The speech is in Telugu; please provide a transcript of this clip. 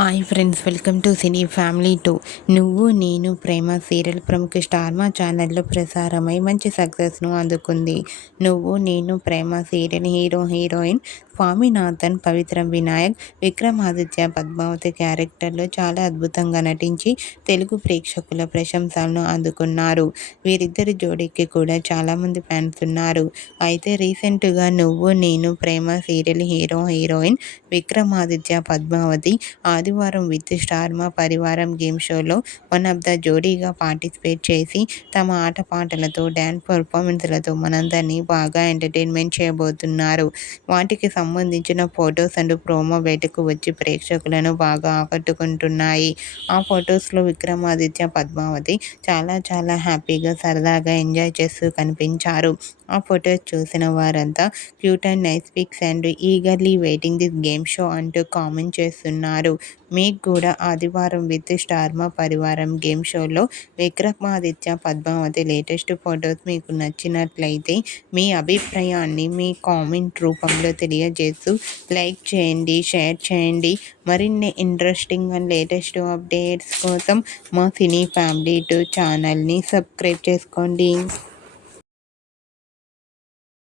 Hi friends, welcome to cine family 2. నువ్వు నేను ప్రేమ సీరియల్ ప్రముఖ స్టార్ మా ఛానల్లో ప్రసారమై మంచి సక్సెస్ను అందుకుంది. నువ్వు నేను ప్రేమ సీరియల్ హీరోయిన్ స్వామినాథన్, పవిత్ర వినాయక్, విక్రమాదిత్య, పద్మావతి క్యారెక్టర్లో చాలా అద్భుతంగా నటించి తెలుగు ప్రేక్షకుల ప్రశంసలను అందుకున్నారు. వీరిద్దరి జోడీకి కూడా చాలామంది ఫ్యాన్స్ ఉన్నారు. అయితే రీసెంట్గా నువ్వు నేను ప్రేమ సీరియల్ హీరోయిన్ విక్రమాదిత్య, పద్మావతి ఆదివారం విత్ స్టార్ మా పరివారం గేమ్ షోలో వన్ ఆఫ్ ద జోడీగా పార్టిసిపేట్ చేసి తమ ఆటపాటలతో డ్యాన్స్ పర్ఫార్మెన్స్లతో మనందరినీ బాగా ఎంటర్టైన్మెంట్ చేయబోతున్నారు. వాటికి సంబంధించిన ఫొటోస్ అండ్ ప్రోమో బయటకు వచ్చి ప్రేక్షకులను బాగా ఆకట్టుకుంటున్నాయి. ఆ ఫొటోస్లో విక్రమాదిత్య, పద్మావతి చాలా హ్యాపీగా సరదాగా ఎంజాయ్ చేస్తూ కనిపించారు. ఆ ఫొటోస్ చూసిన వారంతా cute and nice pics and eagerly waiting this game show అంటూ కామెంట్ చేస్తున్నారు. మీకు కూడా ఆదివారం విత్ స్టార్ మా పరివారం గేమ్ షోలో విక్రమాదిత్య, పద్మావతి లేటెస్ట్ ఫొటోస్ మీకు నచ్చినట్లయితే మీ అభిప్రాయాన్ని మీ కామెంట్ రూపంలో తెలియజేస్తూ లైక్ చేయండి, షేర్ చేయండి. మరిన్ని ఇంట్రెస్టింగ్ అండ్ లేటెస్ట్ అప్డేట్స్ కోసం మా సినీ ఫ్యామిలీ 2 ఛానల్ని సబ్స్క్రైబ్ చేసుకోండి.